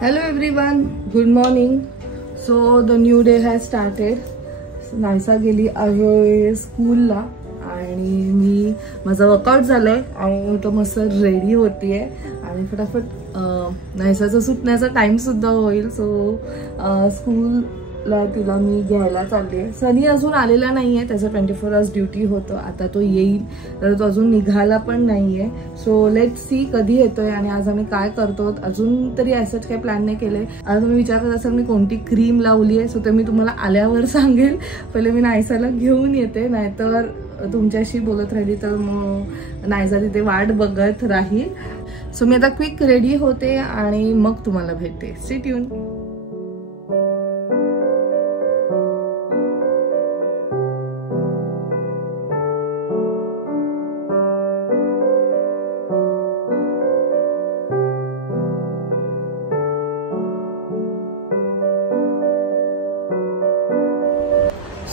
Hello everyone, good morning. So the new day has started. Naysa गेली आहे स्कूलला आणि मी माझा वर्कआउट झालाय आणि तो मस्त रेडी होतीये आणि फटाफट नायसाचा सुटण्याचा टाइम सुद्धा होईल. सो स्कूलला तिला मी घ्यायला चालले. सनी अजून आलेला नाहीये, त्याचं 24 आवर्स ड्युटी होतं. आता तो येईल, तर तो अजून निघाला पण नाहीये. सो लेट्स सी कधी येतोय आणि आज आम्ही काय करतो. अजून तरी असंच काही प्लॅन नाही केले. आता तुम्ही विचार करत असाल मी कोणती क्रीम लावली आहे, सो ते मी तुम्हाला आल्यावर सांगेल. पहिले मी नायसाला घेऊन येते, नाहीतर तुमच्याशी बोलत राहिली तर मग नायसा तिथे वाट बघत राहील. सो मी आता क्विक रेडी होते आणि मग तुम्हाला भेटते. Stay tune.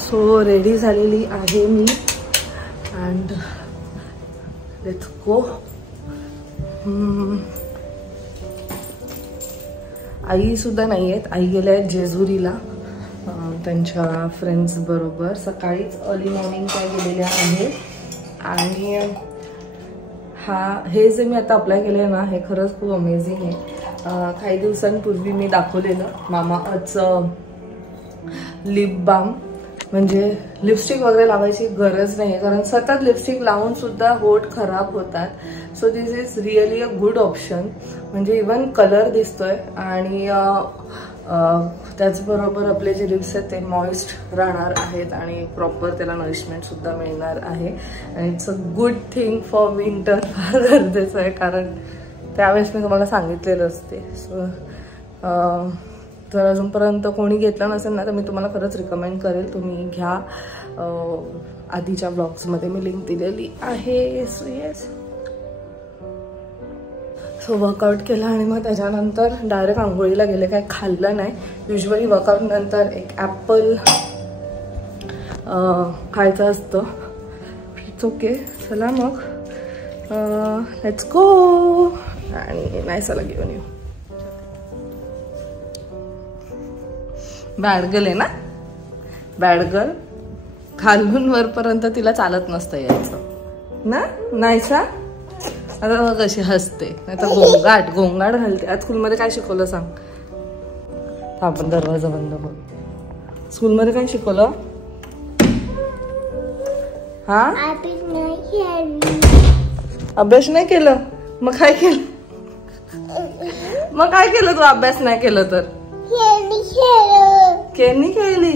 सो रेडी झालेली आहे मी अँड लेट्स गो. आई सुद्धा नाही आहेत, आई गेल्या आहेत जेजुरीला त्यांच्या फ्रेंड्स बरोबर. सकाळीच अर्ली मॉर्निंग त्या गेलेल्या आहेत. आणि हे जे मी आता अप्लाय केलंय ना, हे खरंच खूप अमेझिंग आहे. काही दिवसांपूर्वी मी दाखवलेलं मामाअर्थचं लिप बाम. म्हणजे लिपस्टिक वगैरे लावायची गरज नाही, कारण सतत लिपस्टिक लावून सुद्धा होठ खराब होतात. So this is really a good option. म्हणजे इवन कलर दिसतोय आणि त्याचबरोबर आपले जे लिप्स आहेत ते मॉइस्ट राहणार आहेत आणि प्रॉपर त्याला नरिशमेंट सुद्धा मिळणार आहे. आणि it's a good thing for winter. फार गरजेचं आहे, कारण त्यावेळेस मी तुम्हाला सांगितलेलं असते. सो जर अजूनपर्यंत कोणी घेतलं नसेल ना, तर मी तुम्हाला खरंच रिकमेंड करेल, तुम्ही घ्या. आधीच्या ब्लॉग्समध्ये मी लिंक दिलेली आहे. सो येस, सो वर्कआउट केला आणि मग त्याच्यानंतर डायरेक्ट आंघोळीला गेले. काही खाल्लं नाही. युजली वर्कआउट नंतर एक ॲपल खायचं असतं. It's okay. चला मग लेट्स गो आणि नायसाला घेऊन येऊ. बॅड गर्ल आहे ना, बॅड गर्ल. खालून वरपर्यंत तिला चालत नसतं यायचं ना नायसा. आता कशी हसते, नाही तर गोंगाट घालते. आज स्कूलमध्ये काय शिकवलं सांग. आपण दरवाजा बंद करू. स्कूलमध्ये काय शिकवलं? हा, अभ्यास नाही केलं. मग काय केलं? मग काय केलं तू अभ्यास नाही केलं तर? खेळणी खेळली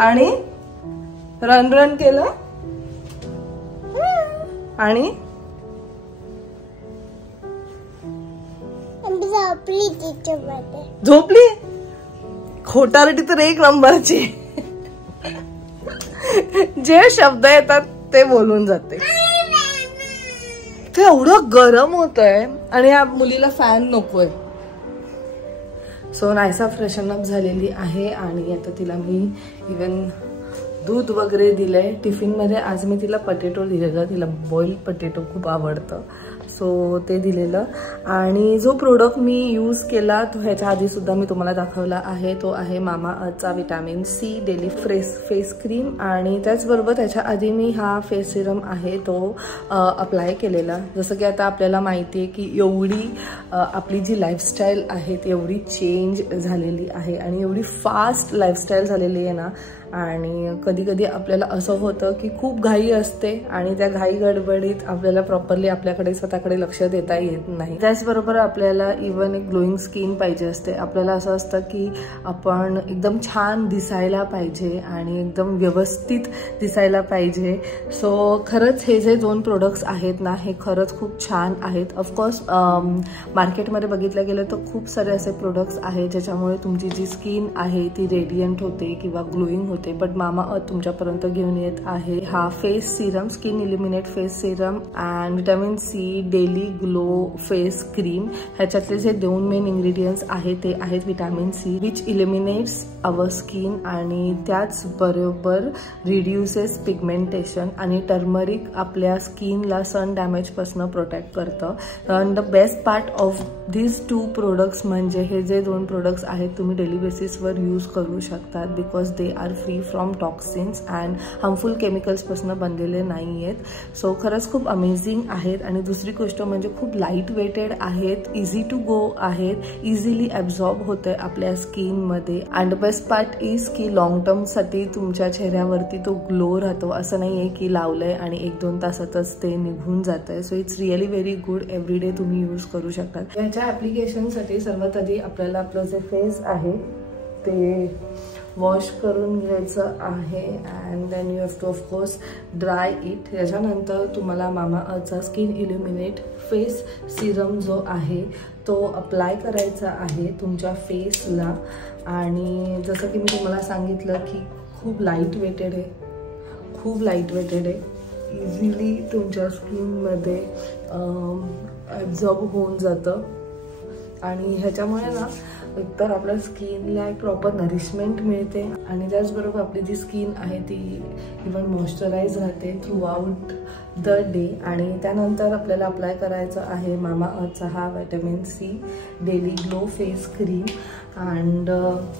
आणि रन केलं आणि झोपली. खोटारडी तर एक नंबरची. जे शब्द येतात ते बोलून जाते. ते एवढं गरम होतंय आणि या मुलीला फॅन नकोय. सो नायसा फ्रेशन अप झालेली आहे आणि आता तिला मी इवन दूध वगैरे दिलंय. टिफिनमध्ये आज मी तिला पटेटो दिलेलं. तिला बॉईल पटेटो खूप आवडतं, सो ते दिलेलं. आणि जो प्रोडक्ट मी यूज केला तो ह्याच्या आधी सुद्धा मी तुम्हाला दाखवला आहे. तो आहे मामाअर्थचा vitamin C daily face cream. आणि त्याचबरोबर त्याच्या आधी मी हा फेस सिरम आहे तो अप्लाय केलेला. जसं की आता आपल्याला माहिती आहे की एवढी आपली जी लाईफस्टाईल आहे ती एवढी चेंज झालेली आहे आणि एवढी फास्ट लाईफस्टाईल झालेली आहे ना. आणि कधी कधी आपल्याला असं होतं की खूप घाई असते आणि त्या घाई गडबडीत आपल्याला प्रॉपरली आपल्याकडे स्वतःकडे लक्ष देता येत नाही. त्याचबरोबर आपल्याला इवन एक ग्लोईंग स्किन पाहिजे असते. आपल्याला असं असतं की आपण एकदम छान दिसायला पाहिजे आणि एकदम व्यवस्थित दिसायला पाहिजे. सो खरंच हे जे 2 प्रोडक्ट्स आहेत ना, हे खरंच खूप छान आहेत. ऑफकोर्स मार्केटमध्ये बघितलं गेलं तर खूप सारे असे प्रोडक्ट्स आहेत ज्याच्यामुळे तुमची जी स्किन आहे ती रेडियंट होते किंवा ग्लोईंग होते. बट मामाअर्थ तुमच्यापर्यंत घेऊन येत आहे हा face serum, skin illuminate face serum and vitamin C daily glow face cream. ह्याच्यातले जे 2 मेन इंग्रेडियंट्स आहेत ते आहेत vitamin C which illuminates our skin आणि त्याचबरोबर रिड्युसेस पिगमेंटेशन आणि टर्मरिक आपल्या स्किनला सन डॅमेजपासून प्रोटेक्ट करतं. And the best part of these 2 products म्हणजे हे जे 2 प्रोडक्ट्स आहेत तुम्ही डेली बेसिसवर यूज करू शकतात because they are free from toxins and harmful केमिकल्सपासून बनलेले नाही आहेत. सो खरंच खूप अमेझिंग आहेत. आणि दुसरी गोष्ट म्हणजे खूप लाईट वेटेड आहेत, इझी टू गो आहेत, इझिली ॲब्झॉर्ब होते आपल्या स्किनमध्ये. अँड बेस्ट पार्ट इज की लॉंग टर्मसाठी तुमच्या चेहऱ्यावरती तो ग्लो राहतो. असं नाही आहे की लावलंय आणि 1-2 तासातच ते निघून जात आहे. So it's really very good. Everyday तुम्ही यूज करू शकतात. याच्या ॲप्लिकेशनसाठी सर्वात आधी आपल्याला आपलं जे फेस आहे ते वॉश करून घ्यायचं आहे and then you have to of course dry it. याच्यानंतर तुम्हाला मामाअर्थचा स्किन इल्युमिनेट फेस सिरम जो आहे तो अप्लाय करायचा आहे तुमच्या फेसला. आणि जसं की मी तुम्हाला सांगितलं की खूप लाईट वेटेड आहे, खूप लाईट वेटेड आहे, इझिली तुमच्या स्किनमध्ये ॲब्झॉर्ब होऊन जातं. आणि ह्याच्यामुळे ना एकतर आपल्या स्किनला एक प्रॉपर नरिशमेंट मिळते आणि त्याचबरोबर आपली जी स्किन आहे ती इवन मॉइश्चराईज राहते थ्रू आउट द डे. आणि त्यानंतर आपल्याला अप्लाय करायचं आहे मामाअर्थचा हा vitamin C daily glow face cream. And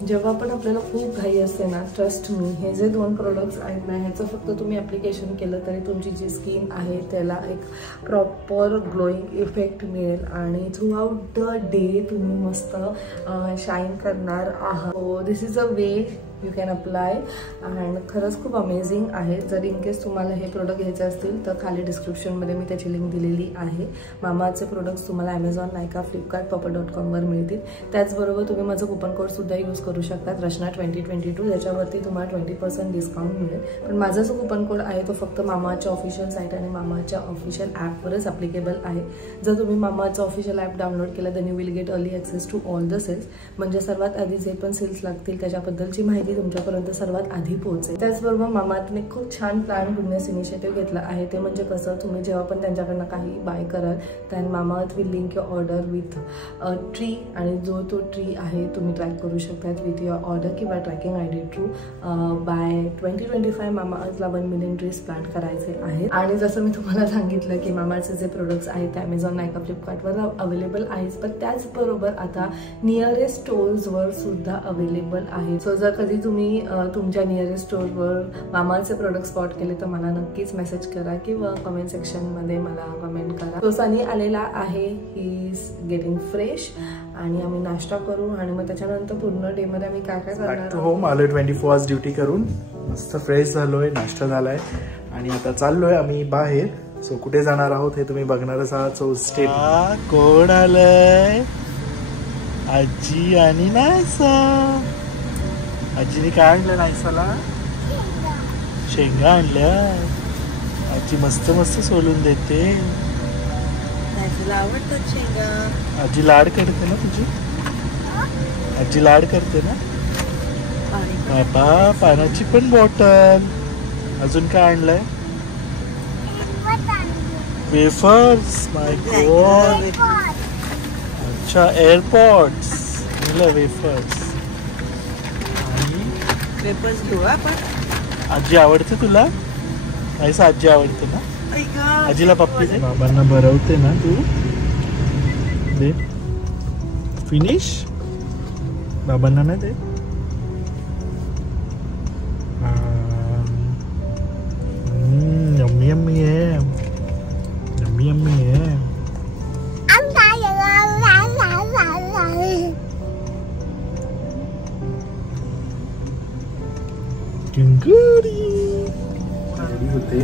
जेव्हा पण आपल्याला खूप घाई असते ना, ट्रस्ट मी, हे जे 2 प्रोडक्ट्स आहेत ना ह्याचं फक्त तुम्ही ॲप्लिकेशन केलं तरी तुमची जी स्किन आहे त्याला एक प्रॉपर ग्लोईंग इफेक्ट मिळेल आणि थ्रू आउट द डे तुम्ही मस्त शाईन करणार आहात. So this is a way you can apply and खरंच खूप अमेझिंग आहे. जर इन केस तुम्हाला हे प्रोडक्ट घ्यायचे असतील तर खाली डिस्क्रिप्शनमध्ये मी त्याची लिंक दिलेली आहे. मामाचे प्रोडक्ट्स तुम्हाला ॲमेझॉन, नायका, फ्लिपकार्ट, purple.com वर मिळतील. त्याचबरोबर तुम्ही माझं कुपन कोडसुद्धा यूज करू शकतात रचना 2022, ज्याच्यावरती तुम्हाला 20% डिस्काउंट मिळेल. पण माझा जो कुपन कोड आहे तो फक्त मामाच्या ऑफिशियल साईट आणि मामाच्या ऑफिशियल ॲपवरच ॲप्लिकेबल आहे. जर तुम्ही मामाचं ऑफिशियल ॲप डाउनलोड केलं तर you will get early access to all the sales. म्हणजे सर्वात आधी जे पण सेल्स लागतील त्याच्याबद्दलची माहिती तुमच्यापर्यंत सर्वात आधी पोहोचेल. त्याचबरोबर मामाने खूप छान प्लॅन गुडनेस इनिशिएटिव्ह घेतला आहे. ते म्हणजे कसं, तुम्ही जेव्हा पण त्यांच्याकडनं काही बाय कराल तर Mamaearth will link your order with a tree आणि जो तो ट्री आहे तुम्ही ट्रॅक करू शकतात विथ युअर ऑर्डर किंवा ट्रॅकिंग ID थ्रू. बाय 2025 मामाअर्थला 1 मिलियन ट्रीज प्लांट करायचे आहेत. आणि जसं मी तुम्हाला सांगितलं की मामाचे जे प्रोडक्ट्स आहेत ते ॲमेझॉन, नायका, फ्लिपकार्टवर अवेलेबल आहेत. पण त्याचबरोबर आता नियरेस्ट स्टोर्सवर सुद्धा अवेलेबल आहे. सो जर कधी तुम्ही तुमच्या नियरेस्ट स्टोअरवर मामाचे प्रोडक्ट स्पॉट केले तर मला नक्कीच मेसेज करा किंवा कमेंट सेक्शनमध्ये मला कमेंट करा. तो सनी आलेला आहे, ही इज गेटिंग फ्रेश आणि आम्ही नाश्ता करू आणि मग त्याच्यानंतर पूर्ण डेमध्ये आम्ही काय काय करणार. होम आलोय 24 hours ड्युटी करून, मस्त फ्रेश झालोय, नाश्ता झालाय आणि आता चाललोय आम्ही बाहेर. सो कुठे जाणार आहोत हे तुम्ही बघणारच आहात. So stay. कोण आलंय? आजी आणि नायसा. आजीने काय आणलं नायसाला? शेंगा आणल्या. आजी मस्त मस्त सोलून देते. आवडतात शेंगा. आजी लाड करते ना तुझी? आजी लाड करते ना? बाबा पाण्याची पण बॉटल. अजून काय आणलंय? वेफर्स. माय गॉड. अच्छा एअरपॉड्स. वेफर्स. वेफर्स घेऊ आपण. आजी आवडते तुला? ऐसा आजी आवडते ना? आजीला पप्पी दे. बाबांना भरवते ना तू? दे. फिनिश. बाबांना नाही दे. यम्मी यम्मी आहे. यम्मी यम्मी आहे. टिंगरी होते.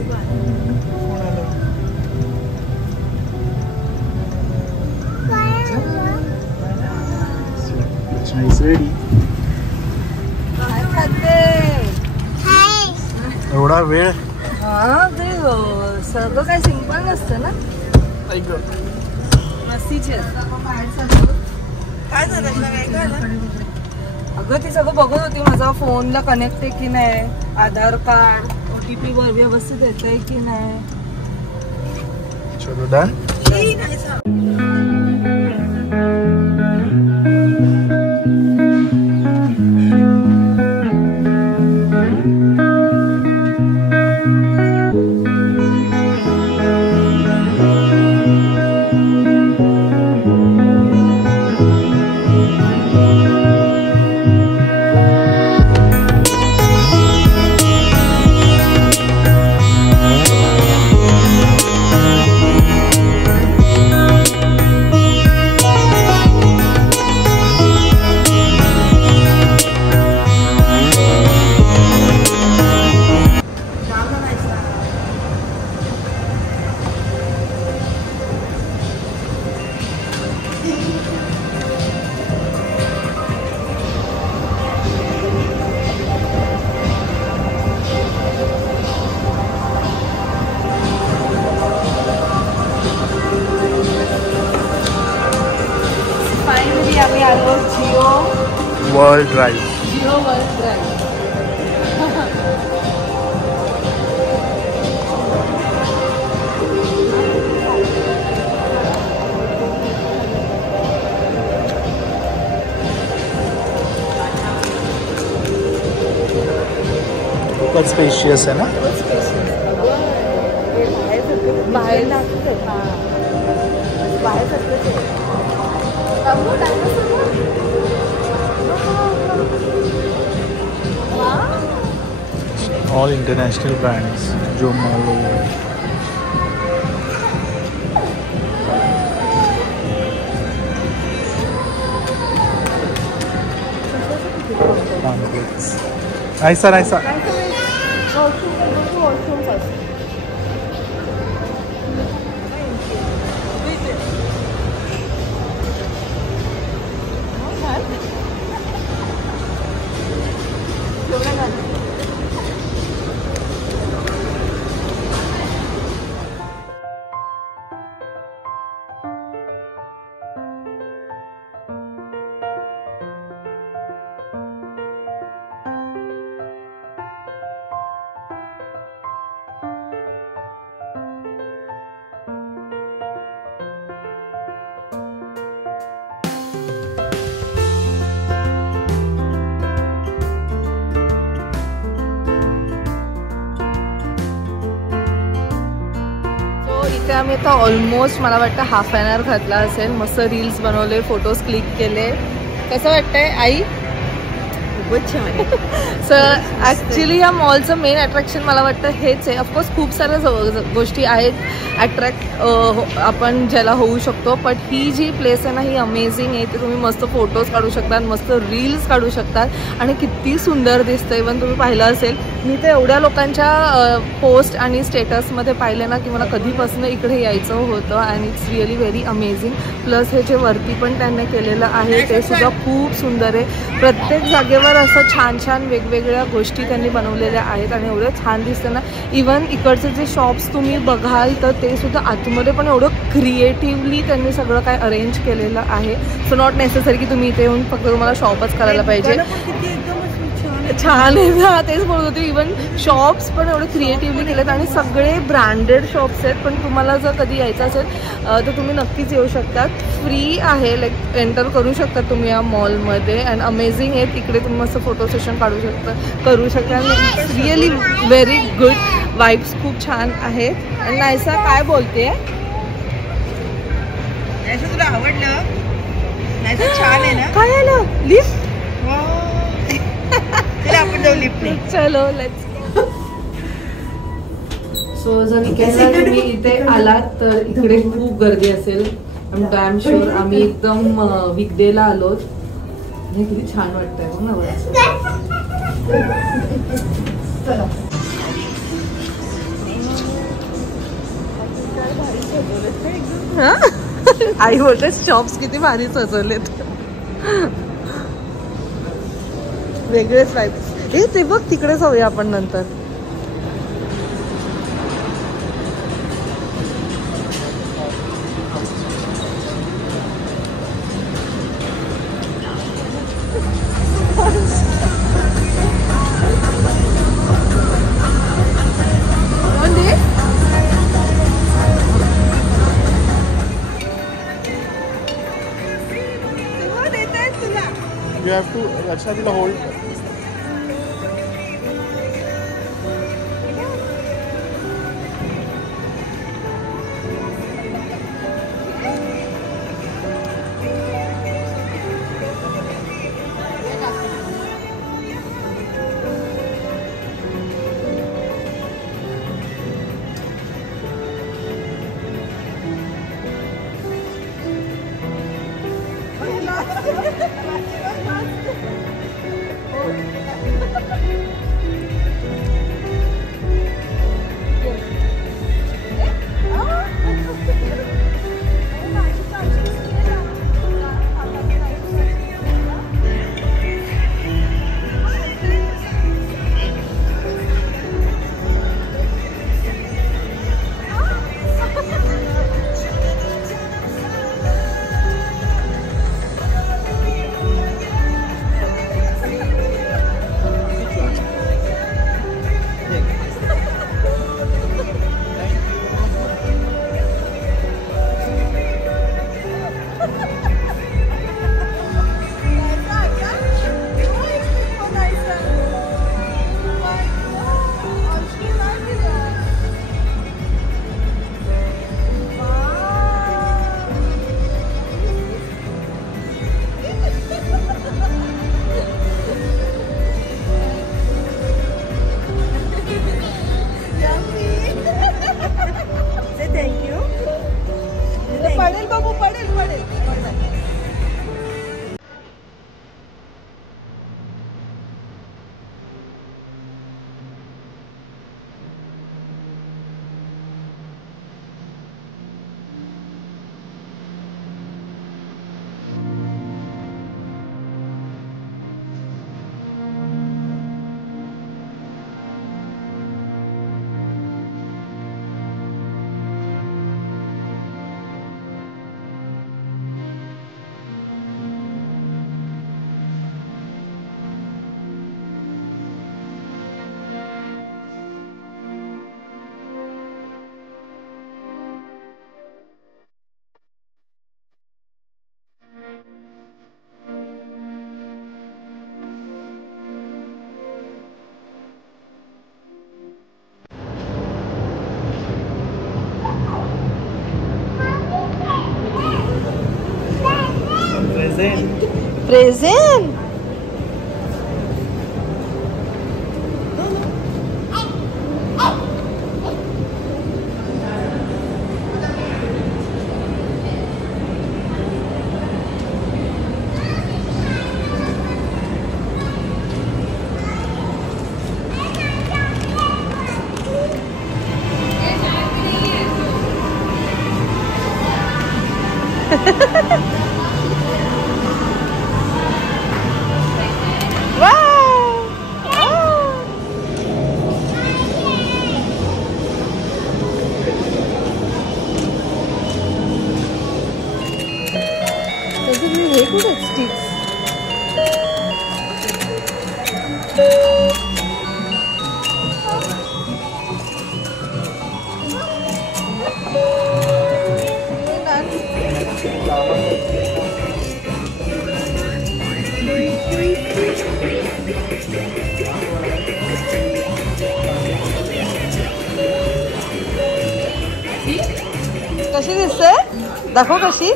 रेडी. एवढा वेळ. हा ते सगळं काय सिंपल नसतं ना. काय झालं? अगं ती सगळं बघत होती माझा फोनला कनेक्ट आहे की नाही, आधार कार्ड OTP वर व्यवस्थित येत आहे की नाही. चलो डन. आम्ही आलो Jio world drive. Jio world drive. खूपच स्पेशियस आहे ना. बाहेर बाहेर ऑल इंटरनॅशनल ब्रँड्स. जोमॅटो, ऐसा ऐसा इथे आम्ही आता ऑलमोस्ट मला वाटतं हाफ एन आवर घातला असेल. मस्त रील्स बनवले, फोटोज क्लिक केले. कसं वाटतंय आई? खूपच छान. सर ॲक्च्युली या मॉलचं मेन अट्रॅक्शन मला वाटतं हेच आहे. ऑफकोर्स खूप साऱ्या गोष्टी आहेत अट्रॅक्ट आपण ज्याला होऊ शकतो, बट ही जी प्लेस आहे ना ही अमेझिंग आहे. ते तुम्ही मस्त फोटोज काढू शकतात, मस्त रील्स काढू शकतात आणि किती सुंदर दिसतं. इवन तुम्ही पाहिलं असेल, मी तर एवढ्या लोकांच्या पोस्ट आणि स्टेटसमध्ये पाहिले ना की मला कधीपासून इकडे यायचं होतं. And it's really very amazing. Plus हे जे वरती पण त्यांनी केलेलं आहे ते सुद्धा खूप सुंदर आहे. प्रत्येक जागेवर असं छान छान वेगवेगळ्या गोष्टी त्यांनी बनवलेल्या आहेत आणि एवढं छान दिसतं ना. इवन इकडचे जे शॉप्स तुम्ही बघाल तर ते सुद्धा आतमध्ये पण एवढं क्रिएटिव्हली त्यांनी सगळं काय अरेंज केलेलं आहे. सो नॉट नेसेसरी की तुम्ही इथे येऊन फक्त तुम्हाला शॉपच करायला पाहिजे. छान आहे ना, तेच बोलत होते. इवन शॉप्स पण एवढे क्रिएटिव्हली केलेत आणि सगळे ब्रँडेड शॉप्स आहेत. पण तुम्हाला जर कधी यायचं असेल तर तुम्ही नक्कीच येऊ शकतात. फ्री आहे, लाईक एंटर करू शकता तुम्ही या मॉलमध्ये. अँड अमेझिंग आहे. तिकडे तुम्ही मस्त फोटो सेशन करू शकता. रिअली व्हेरी गुड वाईब्स, खूप छान आहेत. आणि नायसा काय बोलते? तुला आवडलं? नायसा छान आहे ना. काय आलं? लिफ्ट. आपण जाऊ लिफ्टने. चलो लेट्स. सो जर इकडे तुम्ही इथे आलात तर इकडे खूप गर्दी असेल. I am sure. आम्ही एकदम वीकडेला आलोत. हे किती छान वाटतंय बघ ना बरं. आई बोलते शॉप्स किती भारी सजवलेत. वेगळेच वाईब्स. हे ते बघ तिकडे जाऊया आपण नंतर. You have to Rachna तिला hold कर. प्रेझेंट कशी दिसते दाखव कशी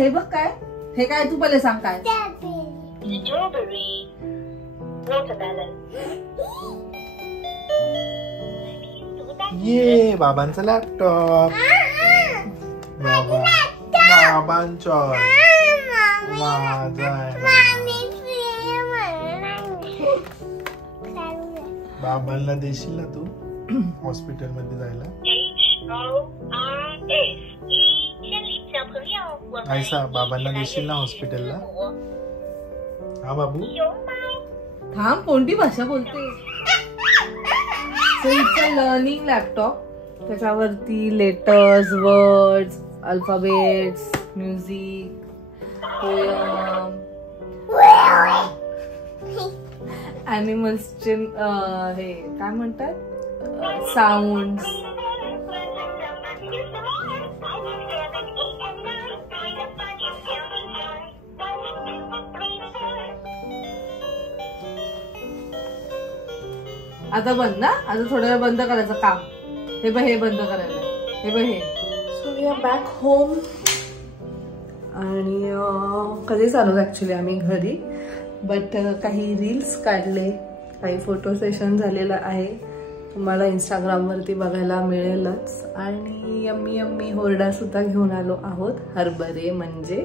हे बघ काय, हे काय तू पहिले सांग काय. ये बाबांचा लॅपटॉप. बाबांचा माझा. बाबांना देशील ना तू हॉस्पिटल मध्ये जायला. ऐसा बाबांना देशील ना हॉस्पिटलला. हा बाबू थांब, कोणती भाषा बोलते. So it's a learning laptop. त्याच्यावरती letters, words, alphabets, music, poem, ॲनिमल्सचे हे काय म्हणतात, साऊंड्स. आता बंद ना, आता थोड्या वेळ बंद करायचं काम. हे बघ, हे बंद करायला, हे बघ हे. So we are back home. आणि कधीच आलो ऍक्च्युली आम्ही घरी, बट काही रील्स काढले, काही फोटो सेशन झालेलं आहे, तुम्हाला इंस्टाग्रामवरती बघायला मिळेलच. आणि यम्मी यम्मी होरडा सुद्धा घेऊन आलो आहोत, हरभरे म्हणजे.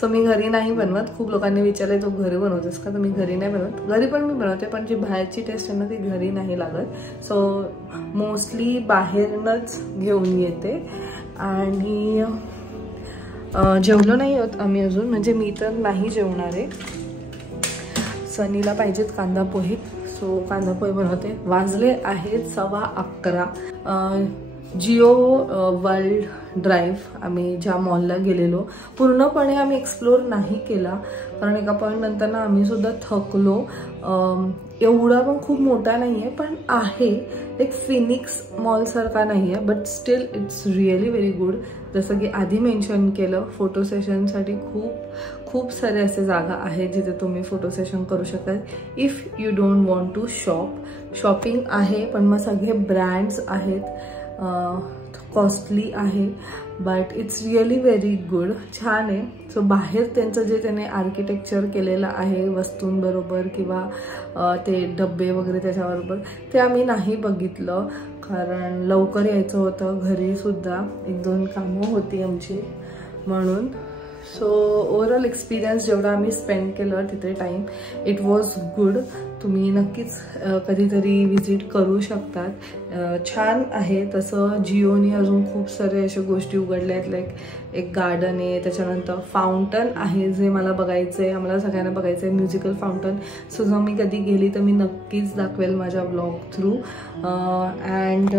सो मी घरी नाही बनवत. खूप लोकांनी विचारले तू घरी बनवतेस का, तर मी घरी नाही बनवत. घरी पण मी बनवते, पण जी बाहेरची टेस्ट आहे ना ती घरी नाही लागत. सो मोस्टली बाहेरनच घेऊन येते. आणि जेवलो नाही होत आम्ही अजून, म्हणजे मी तर नाही जेवणार आहे. सनीला पाहिजेत कांदा पोहे, सो कांदा पोहे बनवते. वाजले आहेत 11:15. जिओ वर्ल्ड ड्राईव्ह आम्ही ज्या मॉलला गेलेलो, पूर्णपणे आम्ही एक्सप्लोर नाही केला, कारण एका पॉईंट नंतर ना आम्ही सुद्धा थकलो. एवढा पण खूप मोठा नाही आहे, पण आहे एक फिनिक्स मॉलसारखा नाही आहे, but still it's really very good. जसं की आधी मेन्शन केलं, फोटो सेशनसाठी खूप सारे असे जागा आहेत जिथे तुम्ही फोटो सेशन करू शकता. If you don't want to shopping आहे, पण मग सगळे ब्रँड्स आहेत, कॉस्टली आहे, but it's really very good. छान आहे. सो बाहेर त्यांचं जे त्याने आर्किटेक्चर केलेलं आहे वस्तूंबरोबर किंवा ते डब्बे वगैरे त्याच्याबरोबर, ते आम्ही नाही बघितलं, कारण लवकर यायचं होतं. घरी सुद्धा 1-2 कामं होती आमची म्हणून. सो ओव्हरऑल एक्सपिरियन्स जेवढा आम्ही स्पेंड केलं तिथे टाईम, इट वॉज गुड. तुम्ही नक्कीच कधीतरी विजिट करू शकतात. छान आहे. तसं जिओनी अजून खूप सारे अशा गोष्टी उघडल्या आहेत, लाईक एक गार्डन आहे, त्याच्यानंतर फाउंटन आहे जे मला बघायचं आहे, आम्हाला सगळ्यांना बघायचं आहे, म्युझिकल फाउंटन. सो जर मी कधी गेली तर मी नक्कीच दाखवेल माझ्या ब्लॉग थ्रू. अँड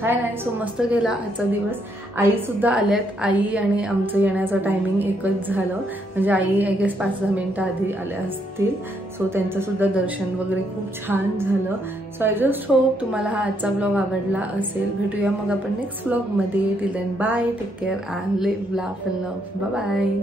काय नाही, सो मस्त गेला आजचा दिवस. आईसुद्धा आल्यात. आई आणि आमचं येण्याचं टायमिंग एकच झालं, म्हणजे आई आय गेस 5-10 मिनिटं आधी आल्या असतील. सो त्यांचंसुद्धा दर्शन वगैरे खूप छान झालं. सो आय जस्ट होप तुम्हाला हा आजचा ब्लॉग आवडला असेल. भेटूया मग आपण नेक्स्ट ब्लॉगमध्ये. Till then bye, take care and live, laugh and love. Bye bye.